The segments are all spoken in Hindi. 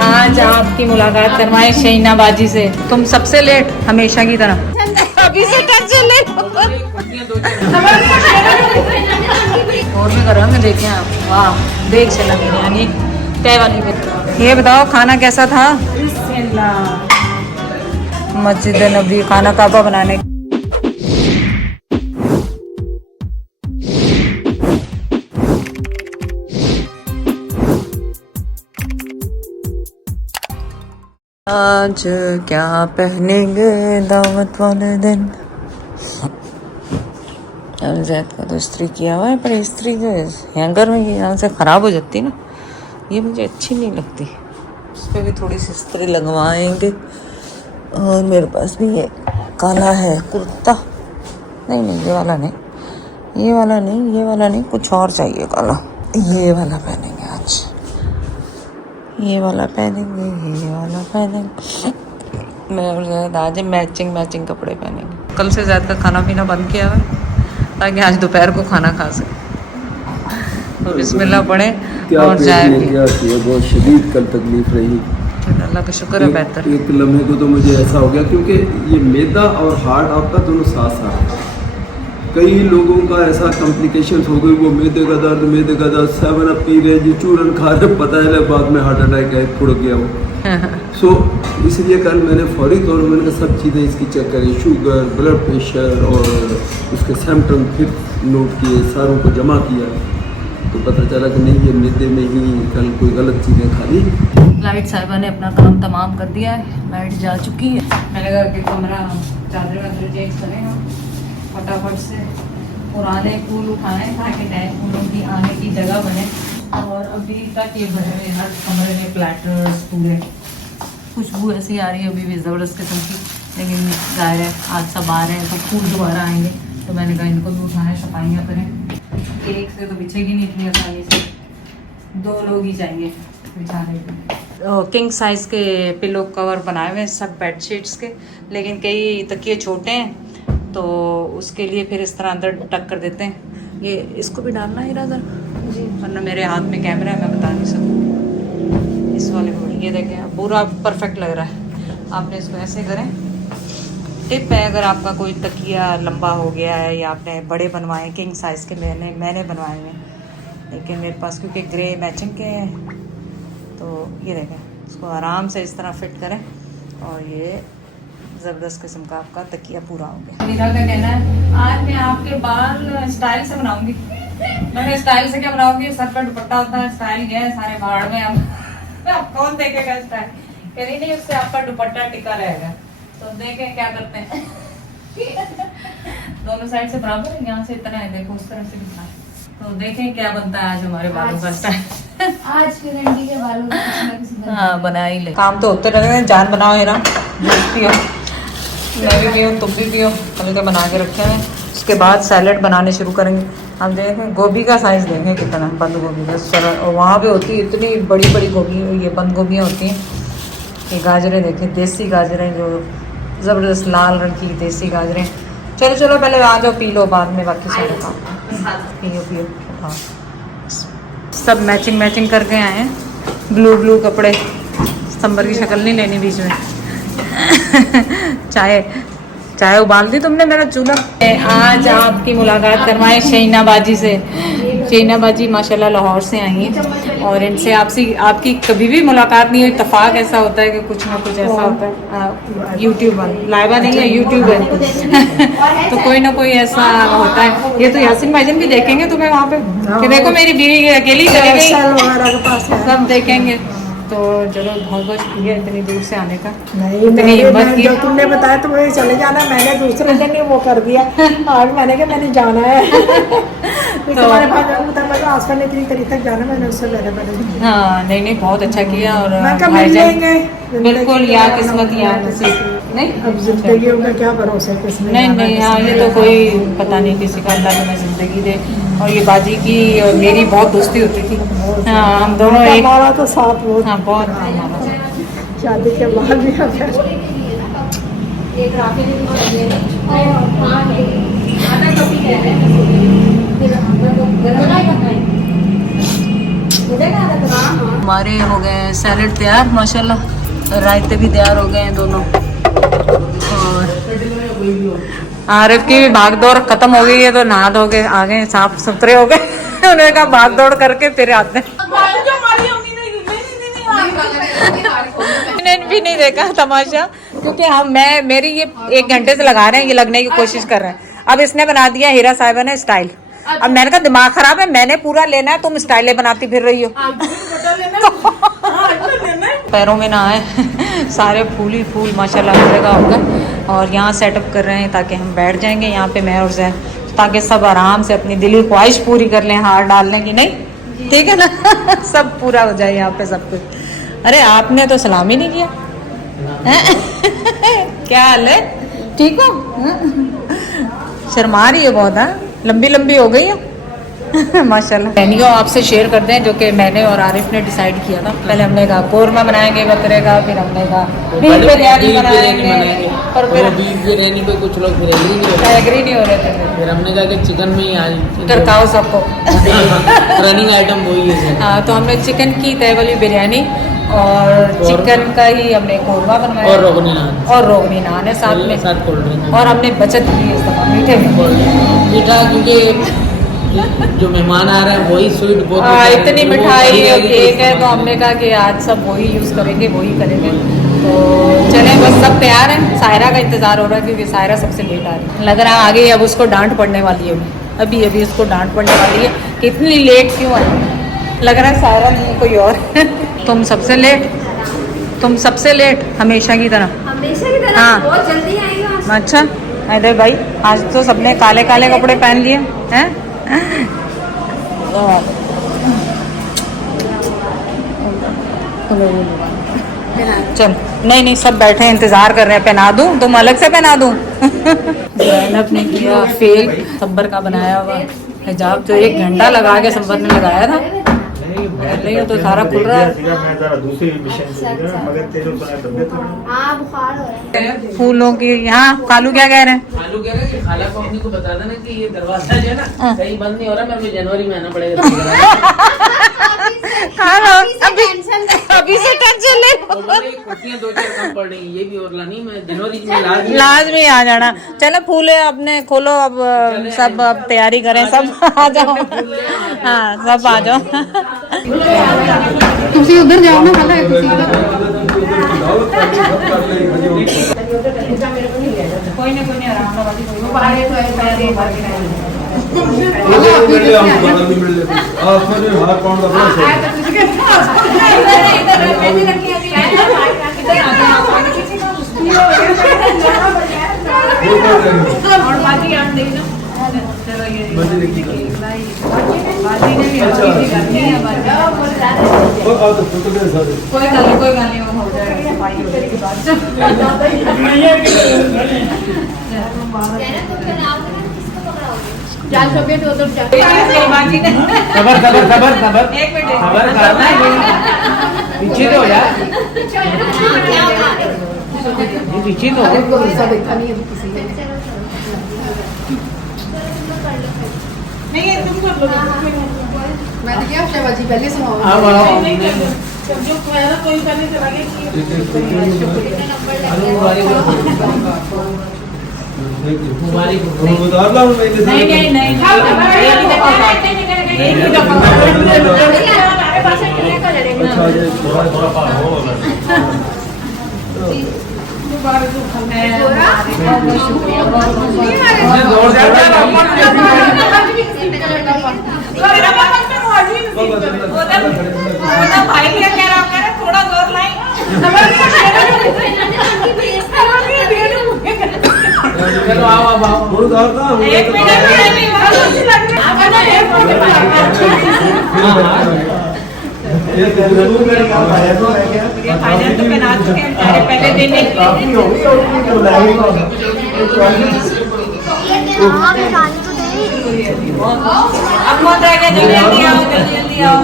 आज आपकी मुलाकात करवाएं शहीना बाजी से। तुम सबसे लेट हमेशा की तरह। अभी से टेंशन ले और भी करेंगे। देखें आप, वाह देख चला बिरयानी तय वाली। ये बताओ खाना कैसा था? मस्जिद नबी खाना काबा बनाने। आज क्या पहनेंगे दावत वाले दिन। जैद का तो इस्त्री किया हुआ है, पर इस्त्री जो हैंगर में यहाँ से ख़राब हो जाती है ना, ये मुझे अच्छी नहीं लगती। उस पर भी थोड़ी सी इस्त्री लगवाएंगे। और मेरे पास भी ये काला है कुर्ता। नहीं ये वाला नहीं, ये वाला नहीं, ये वाला नहीं, कुछ और चाहिए काला। ये वाला पहनेंगे आज, ये वाला पहनेंगे, ये वाला पहनेंगे। मैं और ज़्यादा आज मैचिंग कपड़े पहनेंगे। कल से ज़्यादा खाना पीना बंद किया हुआ है ताकि आज दोपहर को खाना खा सके। तो बिस्मिल्लाह पढ़े और जाए भी। बहुत शदीद कल तकलीफ रही, अल्लाह का शुक्र है बेहतर। एक लम्हे को तो मुझे ऐसा हो गया क्योंकि ये मैदा और हार्ट आपका दोनों साथ साथ। कई लोगों का ऐसा कॉम्प्लिकेशन हो गई, वो मैदे का दर्द 7 अप पी रहे जी, चूरन खा रहे, पता है बाद में हार्ट अटैक है, फुड़ गया वो। सो इसलिए कल मैंने फौरी तौर पर मैंने सब चीज़ें इसकी चेक करी, शुगर, ब्लड प्रेशर और उसके सिम्टम फिर नोट किए, सारों को जमा किया, तो पता चला कि नहीं ये मैदे में ही कल कोई गलत चीज़ें खा ली। लाइट साहिबा ने अपना काम तमाम कर दिया है, लाइट जा चुकी है। मैंने कहा कि कमरा चादर वादर चेक करें फटाफट से, पुराने फूल उठाएं ताकि नए फूलों की आने की जगह बने। और अभी तक ये भरे हुए हर कमरे में प्लेटर्स पूरे, खुशबू ऐसी आ रही है अभी भी ज़बरदस्त किस्म की। लेकिन जाहिर है आज सब आ रहे हैं तो फूल दोबारा आएंगे, तो मैंने कहा इनको भी उठाएं, सफाइयाँ करें। एक से तो बिछेगी नहीं इतनी आसानी से, 2 लोग ही चाहिए बिछाने के। किंग साइज़ के पिलो कवर बनाए हुए हैं सब बेडशीट्स के, लेकिन कई तकिए छोटे हैं तो उसके लिए फिर इस तरह अंदर टक कर देते हैं। ये इसको भी डालना है इधर जी, वरना मेरे हाथ में कैमरा है, मैं बता नहीं सकूँ। इस वाले को ये देखें पूरा परफेक्ट लग रहा है। आपने इसको ऐसे करें, टिप है अगर आपका कोई तकिया लंबा हो गया है या आपने बड़े बनवाए किंग साइज़ के, मैंने बनवाए हैं, लेकिन मेरे पास क्योंकि ग्रे मैचिंग के हैं तो ये देखें, इसको आराम से इस तरह फिट करें और ये ज़बरदस्त किस्म का आपका तकिया पूरा हो गया। मीरा का कहना है आज मैं आपके बाल स्टाइल से बनाऊंगी। मैंने स्टाइल से क्या बनाऊंगी, सर पर दुपट्टा होता है, स्टाइल गया है सारे बाढ़ में। अब कौन देखेगा स्टाइल? कह रही नहीं, उससे आपका दुपट्टा टिका रहेगा। तो देखें क्या करते हैं। दोनों साइड से बराबर, यहाँ से इतना है, देखो उस तरह से कितना। तो देखें क्या बनता है आज हमारे बालों का स्टाइल। आज के रंडी के बालों का किसी ना किसी हाँ बना ही ले। काम तो होते रहे, जान बनाओ है ना, पियो, मैं भी पियो, तुम भी पियो। कल के बना के रखे हैं, उसके बाद सैलेड बनाने शुरू करेंगे। हम देखें गोभी का साइज़ देखें कितना, बंद गोभी का। और वहाँ पे होती है इतनी बड़ी बड़ी गोभी, ये बंद गोभियाँ होती हैं। ये गाजरें देखें, देसी गाजरें जो ज़बरदस्त लाल रंग की देसी गाजरें। चलो पहले आ जाओ, पी लो, बाद में बाकी सारे काम। पियो हाँ। सब मैचिंग करके आए हैं, ब्लू कपड़े। सितंबर की शक्ल नहीं लेनी बीच में। चाय उबाल दी तुमने मेरा चूल्हा। आज आपकी मुलाकात करवाएं शहीना बाजी से। शहीना बाजी माशाल्लाह लाहौर से आई हैं और इनसे आपकी कभी भी मुलाकात नहीं हुई। इत्तेफाक ऐसा होता है कि कुछ ना कुछ ऐसा होता है। यूट्यूबर लाइबा नहीं है, यूट्यूब है। तो कोई ना कोई ऐसा होता है। ये तो यासिन भाईजान भी देखेंगे तुम्हें वहाँ पे कि देखो मेरी बीवी अकेली चली गई, सब देखेंगे। तो चलो बहुत शुक्रिया इतनी दूर से आने का। नहीं जो तुमने बताया तो मुझे चले जाना, मैंने दूसरे दिन ही वो कर दिया। आज मैंने कहा मैंने जाना है। तो तुम्हारे भाई आसपास ने 3 तारीख तक जाना, मैंने उससे पहले हाँ नहीं बहुत अच्छा किया। और भाईजान बिल्कुल या किस्मत या नसीब नहीं, अब जिंदगी का क्या भरोसा है किसमें। नहीं हाँ ये तो कोई पता नहीं किसी का, अल्लाह तुम्हें जिंदगी दे। और ये बाजी की और मेरी बहुत दोस्ती होती थी। हाँ हम दोनों एक, हमारा तो साथ बहुत। हाँ बहुत शादी के बाद भी हमारे हो गए सैलेड तैयार माशाल्लाह, रायते भी तैयार हो गए हैं दोनों। और आरिफ की भी भाग दौड़ खत्म हो गई है, तो नहा धो के आ गए, साफ सुथरे हो गए। उन्होंने कहा भाग दौड़ करके फिर आते हैं। मैंने भी नहीं देखा तमाशा, क्योंकि मेरी ये 1 घंटे से लगा रहे हैं, ये लगने की कोशिश कर रहे हैं। अब इसने बना दिया हीरा साहिबा ने स्टाइल। अब मैंने कहा दिमाग खराब है, मैंने पूरा लेना है, तुम स्टाइलें बनाती फिर रही हो। पैरों में ना आए सारे फूल ही फूल माशाल्लाह हर जगह होगा। और यहाँ सेटअप कर रहे हैं ताकि हम बैठ जाएंगे यहाँ पे मैं और जैन, ताकि सब आराम से अपनी दिली ख्वाहिश पूरी कर लें हार डालने की। नहीं ठीक है ना सब पूरा हो जाए यहाँ पे सब कुछ। अरे आपने तो सलाम ही नहीं किया क्या हाल है, ठीक हो? शर्मा रही है बहुत, है लंबी लंबी हो गई है माशाल्लाह। मेन्यू आपसे शेयर करते हैं जो कि मैंने और आरिफ ने डिसाइड किया था। पहले हमने कहा कोरमा बनाएंगे बकरे का, फिर हमने कहा बीफ बिरयानी बनाएंगे, और फिर बीफ बिरयानी पे कुछ लोग फिर एग्री नहीं हो रहे थे। फिर हमने कहा कि चिकन में ही आज टरकाओ सबको रनिंग आइटम वही है। हाँ, तो हमने चिकन की तय वाली बिरयानी और चिकन का ही हमने कोरमा बनवाया, और रोगनी नान, और रोगनी नान है साथ में, साथ कोल्ड ड्रिंक। और हमने बचत की है इस दफा मीठे में। मीठा क्योंकि जो मेहमान आ रहे हैं वही स्वीट बहुत इतनी मिठाई और केक है, तो हमने कहा कि आज सब वही यूज़ करेंगे, वही करेंगे। तो चलें, बस सब तैयार हैं। सायरा का इंतज़ार हो रहा है क्योंकि सायरा सबसे लेट आ रही है। लग रहा है आगे अब उसको डांट पड़ने वाली है, अभी अभी उसको डांट पड़ने वाली है कि इतनी लेट क्यों आई। लग रहा है सायरा नहीं कोई और तुम सबसे लेट, तुम सबसे लेट हमेशा की तरह। हमेशा की तरह हाँ। बहुत जल्दी आएगा। अच्छा इधर भाई, आज तो सबने काले काले कपड़े पहन लिए हैं। चल नहीं सब बैठे इंतजार कर रहे हैं, पहना दूं तुम अलग से पहना दूं ज़ैनब ने किया फेल सब्बर का बनाया हुआ हिजाब, जो 1 घंटा लगा के सब्बर ने लगाया था, पहले ही तो सारा खुल रहा है। हाँ बुखार हो रहा है। फूलों की यहाँ कालू क्या कह रहे हैं? खालू कह रहे हैं कि खाला को अपनी को बता देना कि ये दरवाजा जो है ना सही बंद नहीं हो रहा, मैं जनवरी में आना पड़ेगा। अभी से टेंशन ले कुर्सियाँ 2-4 कम पड़ रही, ये भी और लानी, मैं जनवरी में लाजमी आ जाना। चलो फूल अपने खोलो, अब सब अब तैयारी करें, सब आ जाओ। हाँ सब आ जाओ। तुम उधर जाओ ना, भला है तुम कोई नहीं आराम कोई गल नहीं हो जाएगा, सफाई हो जाएगी सबर एक मिनट पीछे तो हो जा, पीछे तो नहीं तुम कर लो। मैं तो क्या शहबाजी पहले सुनाओ। जो कोई पहले चला गया भाई क्या कह रहा है, थोड़ा जोर लाई चलो आओ एक फाइनल तो पहना चुके हैं पहले दिन अब कौन रह गया, जल्दी जल्दी आओ, जल्दी जल्दी आओ।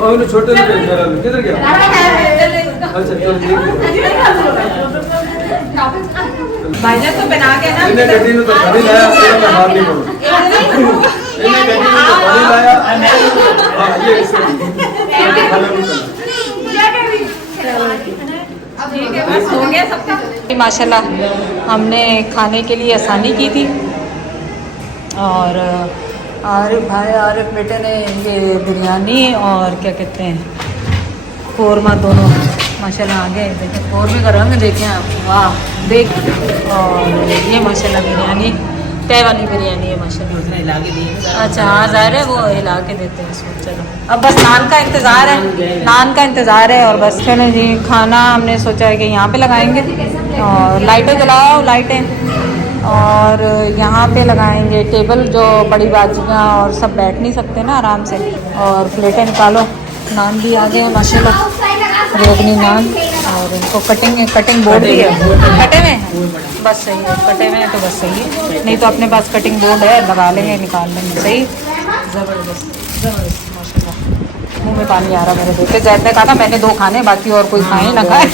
और छोटे किधर गया? अच्छा चलो भाईजान तो बना के ना इन्हें गड्डी में तो पानी लाया, मैं हाथ नहीं बोलूं। इन्हें गड्डी में तो पानी लाया, हाँ ये ठीक है, बस हो गया सब कुछ। माशाल्लाह हमने खाने के लिए आसानी की थी और आरिफ भाई आरिफ बेटे ने ये बिरयानी और क्या कहते हैं कौरमा दोनों माशाल्लाह आ गए। देखें कौरमे का रंग देखें आप, वाह देख। और ये माशाल्लाह बिरयानी तय वाली बिरयानी है माशाल्लाह। हिला के दिए। अच्छा हाँ ज़ाहिर है वो हिला के देते हैं इसको। चलो अब बस नान का इंतज़ार है, नान का इंतज़ार है। और बस चलो जी खाना हमने सोचा है कि यहाँ पे लगाएंगे और लाइटें जलाओ लाइटें, और यहाँ पे लगाएंगे टेबल जो बड़ी बाजियाँ और सब बैठ नहीं सकते ना आराम से। और प्लेटें निकालो, नान भी आ गए हैं माशाल्लाह, रोगनी नान। और इनको कटिंग बोर्ड भी है, कटे हुए हैं बस सही है, कटे हुए हैं तो बस सही है, नहीं तो अपने पास कटिंग बोर्ड है लगा लेंगे निकाल लेंगे। सही ज़बरदस्त ज़बरदस्त माशाल्लाह। मुँह में पानी आ रहा मेरे बेटे। जैद ने कहा था मैंने 2 खाने बाकी और कोई खाए ना खाए।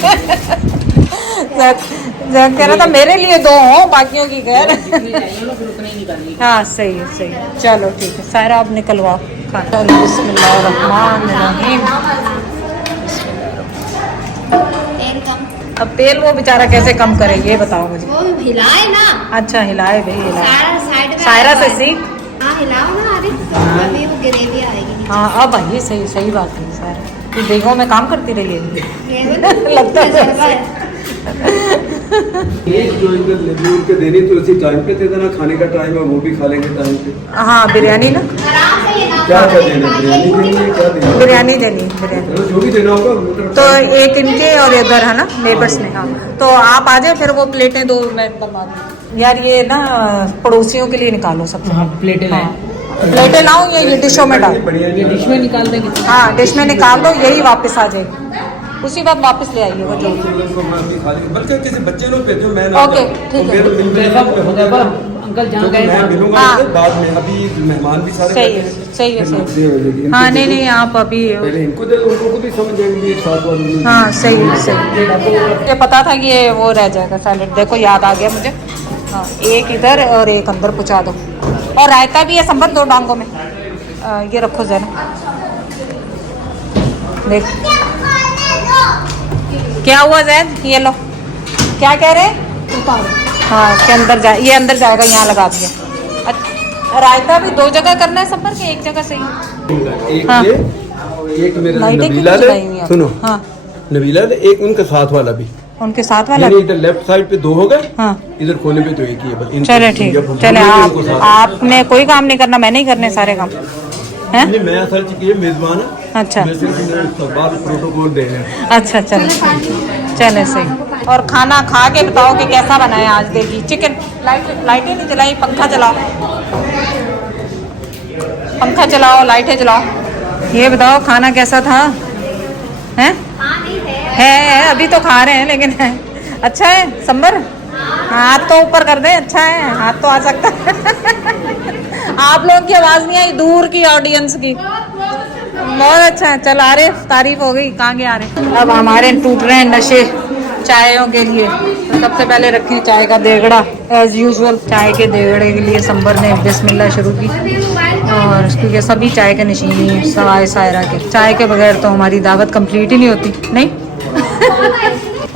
जैद कह रहा था मेरे लिए 2 हों बाकियों की खैर। हाँ सही है सही है। चलो ठीक है सारा आप निकलवाओ खाना। बिस्मिल्लाहिर्रहमानिर्रहीम। अब तेल वो बेचारा कैसे कम करे ये बताओ मुझे। वो हिलाए ना, अच्छा हिलाए भाई हिलाए। साइड में सायरा से सीख। हाँ हिलाओ ना, अरे अभी वो ग्रेवी आएगी। हाँ अब भाई सही बात है सारा। तू देखो मैं काम करती रही है लगता है। एक जो इधर लेबू के देनी तो उसी टाइम पे दे देना, खाने का टाइम है वो भी खा लेंगे टाइम पे। हाँ बिरयानी ना, क्या क्या देना, बिरयानी देनी है क्या देना? बिरयानी देनी बिरयानी। चलो जो भी देना होगा मतलब तो एक इनके और इधर है ना नेबर्स में। हाँ तो आप आ जाए फिर वो प्लेटें 2 मैं बनवा दूँ यार। ये ना पड़ोसियों के लिए निकालो सबसे। हाँ, प्लेटें लाएं। प्लेटें लाओ ये डिशों में डाल। बढ़िया ये डिश में निकाल देंगे। हाँ डिश में निकाल दो, यही वापस आ जाएगी, उसी बात वापस ले आइए वो जो। बल्कि किसी बच्चे लोग भेजो, मैं ओके, ठीक है। अंकल जहाँ मैं गए मिलूंगा हाँ। इनसे बाद में, अभी मेहमान भी सारे सही है बैठे हैं। सही है फिर सही है। इनको हाँ दे दो। नहीं आप अभी। पहले इनको दे दो, उनको भी समझ जाएंगे एक साथ वाली। हाँ सही है सही है। ये पता था कि ये वो रह जाएगा सैलेड, देखो याद आ गया मुझे। हाँ एक इधर और एक अंदर पहुँचा दो। और रायता भी है संभल 2 डांगों में। ये रखो जरा देख क्या हुआ जैद, ये लो क्या कह रहे हैं। हाँ के अंदर जाए, ये अंदर जाएगा, यहाँ लगा दिया। अच्छा रायता भी 2 जगह करना है संभल के एक जगह सही। एक हाँ। ये, एक मेरे लाइटें नबीला क्यों ले, जलाई हुई हैं? सुनो हाँ नबीला ले, एक उनके साथ वाला भी। उनके साथ वाला यानी इधर लेफ्ट साइड पे 2 हो गए, हाँ इधर कोने पे तो एक ही है बस। इनको- चले ठीक, जब चले हम आप इनको साथ- आपने कोई काम नहीं करना, मैंने ही करने सारे काम हैं। नहीं, मैं असल की मेजबान है। अच्छा मैं सिर्फ इन्हें इस्तकबाल प्रोटोकॉल दे रहे हैं। अच्छा चले सही। और खाना खा के बताओ कि कैसा बना है आज। देखिए चिकन, लाइटें नहीं जलाई, पंखा चलाओ, पंखा चलाओ, लाइटें जलाओ। ये बताओ खाना कैसा था। हैं है अभी तो खा रहे हैं लेकिन है अच्छा है। संबर हाथ तो ऊपर कर दे, अच्छा है, हाथ तो आ सकता है। आप लोग की आवाज़ नहीं आई, दूर की ऑडियंस की। बहुत अच्छा है। चल आ रहे, तारीफ हो गई, कहाँ गया आ रहे। अब हमारे टूट रहे हैं नशे चायों के लिए। तो सबसे पहले रखें चाय का देगड़ा एज यूजुअल। चाय के देगड़े के लिए संबर ने बिस्मिल्लाह शुरू की, और क्योंकि सभी चाय के नशीन सवाए सायरा के। चाय के बगैर तो हमारी दावत कंप्लीट ही नहीं होती, नहीं।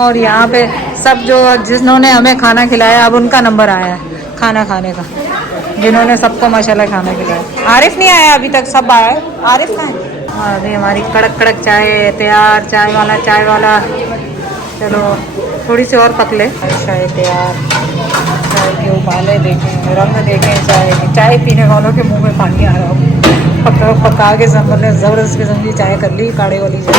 और यहाँ पे सब जो जिन्होंने हमें खाना खिलाया अब उनका नंबर आया है खाना खाने का, जिन्होंने सबको माशाल्लाह खाना खिलाया। आरिफ नहीं आया अभी तक, सब आया है। आरिफ कहाँ है? हाँ अभी हमारी कड़क कड़क चाय तैयार, चाय वाला। चलो थोड़ी सी और पक ले। चाय तैयार, चाय के उबाले देखें, रंग देखें चाय के। चाय पीने वालों के मुंह में पानी आ रहा हो। पका के संबर ने ज़बरदस्त किस्म की चाय कर ली, काढ़े वाली चाय।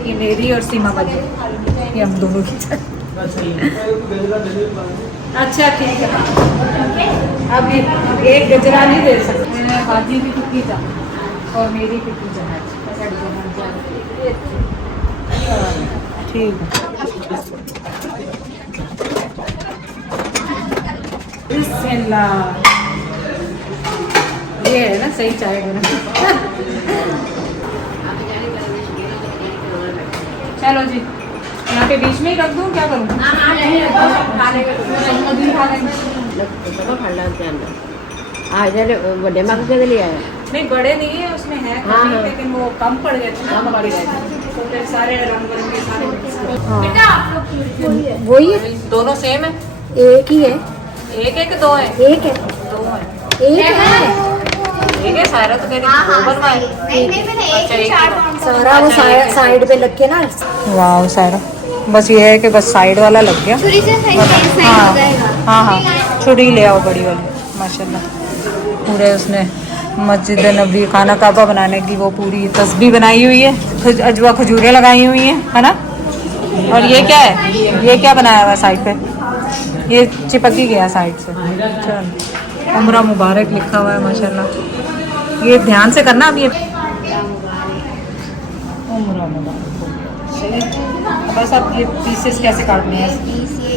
ये मेरी और सीमा बजी, ये हम दोनों की चाय। बस सही है। अच्छा ठीक है, अभी एक गजरा नहीं दे सकते। मैं बाजी भी टिक्की था और मेरी टिक्की चना ठीक है। बिस्मिल्लाह, ये है ना सही चाय गरम। चलो जी, यहाँ पे बीच में ही रख दूँ, क्या करूँ? बड़े मग के लिए आया नहीं बड़े नहीं है, उसमें है हाँ, कमी, हाँ। लेकिन वो कम पड़ गए थे ना, कम पड़ गए थे। तो फिर सारे रंग बिरंगे सारे mix कर- वही है, दोनों सेम है, एक ही है, एक है कि दो है? एक है, दो है, एक है। एक है। सारा तो कह हाँ रही हाँ दो बनवाए। नहीं नहीं मैंने एक अच्छा, ही एक चार ही। पाउंड सारा वो साइड पे लग के ना। वाह सारा, बस ये है कि बस साइड वाला लग गया। छुरी से सही सही हो जाएगा। हाँ हाँ, छुरी ले आओ बड़ी वाली, माशाल्लाह। पूरे उसने मस्जिद नबी खाना काबा बनाने की वो पूरी तस्बीह बनाई हुई है, अजवा खजूरें लगाई हुई हैं, है ना। और ये क्या है, ये क्या बनाया हुआ है साइड पे, ये चिपक ही गया साइड से। चल, उम्रा मुबारक लिखा हुआ है माशाल्लाह। ये ध्यान से करना अब, ये उम्रा मुबारक। बस अब ये पीसेस कैसे काटने हैं? पीस ये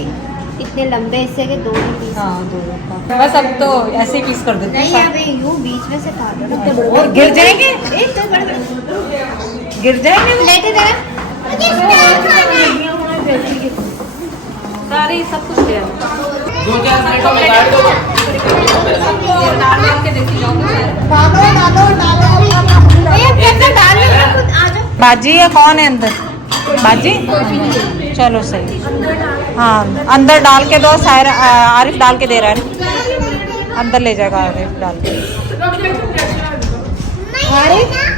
इतने लंबे हिस्से के दो ही पीस। हाँ दो, बस अब तो ऐसे ही पीस कर देते नहीं हैं। अभी यूं बीच में से काट दो। इतने बड़े और गिर जाएंगे, एक तो बड़े बड़े गिर जाएंगे प्लेटें दे सारे, सब कुछ ले आओ। 2-4 मिनटों में काट दो। सबको डाल डाल के देखी जाओगे। आ जाओ। बाजी है, कौन है अंदर? बाजी, चलो सही। हाँ अंदर डाल के दो, सायरा आरिफ डाल के दे रहा है, अंदर ले जाएगा आरिफ डाल के,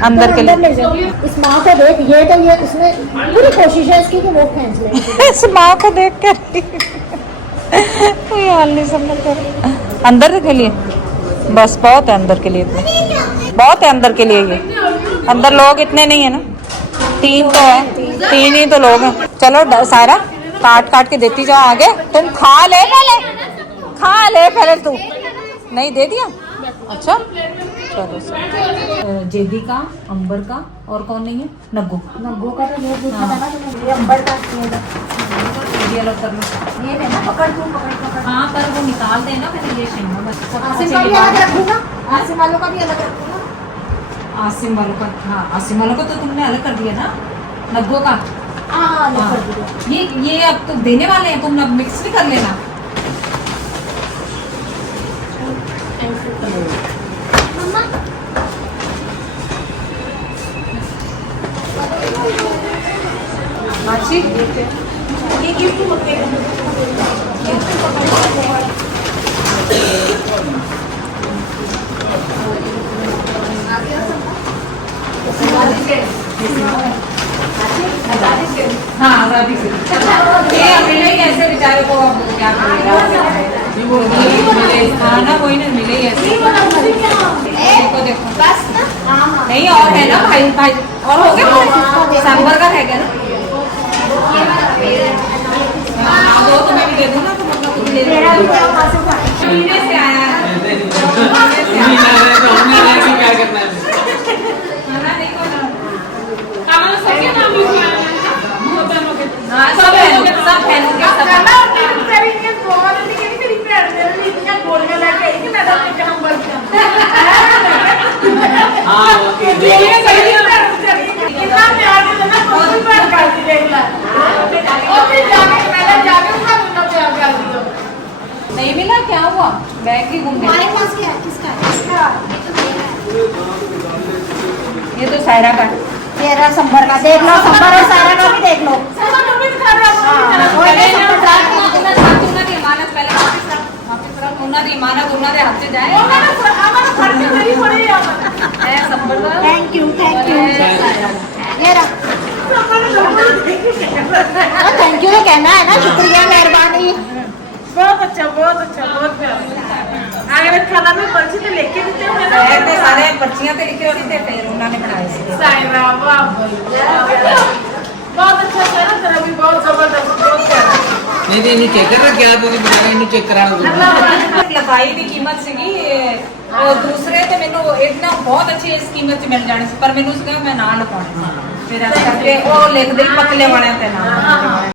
अंदर के लिए। इस माँ को देख, ये तो ये इसमें पूरी कोशिश है इसकी कि वो खींच ले। इस माँ को देख कर कोई हाल नहीं समझ कर। अंदर के लिए बस बहुत है, अंदर के लिए इतने बहुत है, अंदर के लिए ये। अंदर लोग इतने नहीं है ना, 3 तो है, 3 ही तो लोग हैं। चलो सारा काट काट के देती जाओ आगे। तुम खा ले पहले, खा ले पहले तू। नहीं दे दिया, अच्छा चलो सर। जेदी का, अंबर का, और कौन नहीं है? नग्गू। नब्बो का तो वो पूछा था ना तुमने, ये अंबर का ये अलग कर लो। ये लेना, पकड़ तू, पकड़। हाँ पर वो निकाल देना, मैंने ये शेंगा बस। आसिम का भी अलग रखूंगा, आसिम वालों का भी अलग रखूंगा। आसिम वालों का, हाँ आसिम वालों को तो तुमने अलग कर दिया ना, नग्गो का। हाँ अलग कर दिया। ये अब तो देने वाले हैं, तुम अब मिक्स भी कर लेना। अच्छी ये गिफ्ट हाँ आज़ादी से ये मिले ही ऐसे बेचारे को, अब क्या मिले। हाँ ना वही ना, मिले ही ऐसे। देखो देखो बस ना। नहीं और है ना भाई, भाई और हो गया, सांबर का है क्या ना? हाँ दो तो मैं भी दे दूँ ना, तो मतलब तुम ले लो। महीने से आया है, क्या करना है? खाना नहीं बना। हाँ सब बहनों के, सब बहनों के सब। हाँ ओके। नहीं मिला, क्या हुआ? बैग ही घूम हमारे गया। पास क्या है? किसका है? ये तो सायरा का है। ये रहा संबर का, देख लो संबर और सारा का भी देख लो। Thank you, thank you. ये रहा, थैंक यू तो कहना है ना, शुक्रिया, मेहरबानी। बहुत अच्छा, बहुत अच्छा, बहुत प्यारा। अगर खाना में पर्ची तो लेके देते हैं ना, सारे पर्चियां तो लिखे होती थे, फिर उन्होंने बनाए। सायरा वाह बहुत अच्छा, तेरा भी बहुत जबरदस्त, बहुत प्यारा। ਨਹੀਂ ਤੇ ਇਹਨੂੰ ਚੈੱਕ ਕਰ ਰੱਖਿਆ ਤੁਸੀਂ ਬਤਾ ਇਹਨੂੰ ਚੈੱਕ ਕਰਾ ਲਓ ਲਗਾਈ ਦੀ ਕੀਮਤ ਸੀਗੀ ਉਹ ਦੂਸਰੇ ਤੇ ਮੈਨੂੰ ਇਤਨਾ ਬਹੁਤ ਅੱਛੀ ਇਸ ਕੀਮਤ 'ਚ ਮਿਲ ਜਾਣੀ ਸੀ ਪਰ ਮੈਨੂੰ ਸੀਗਾ ਮੈਂ ਨਾ ਲਗਾਉਣੀ ਸੀ ਫਿਰ ਇਸ ਕਰਕੇ ਉਹ ਲਿਖਦੇ ਹੀ ਪਤਲੇ ਵਾਲਿਆਂ ਤੇ ਨਾ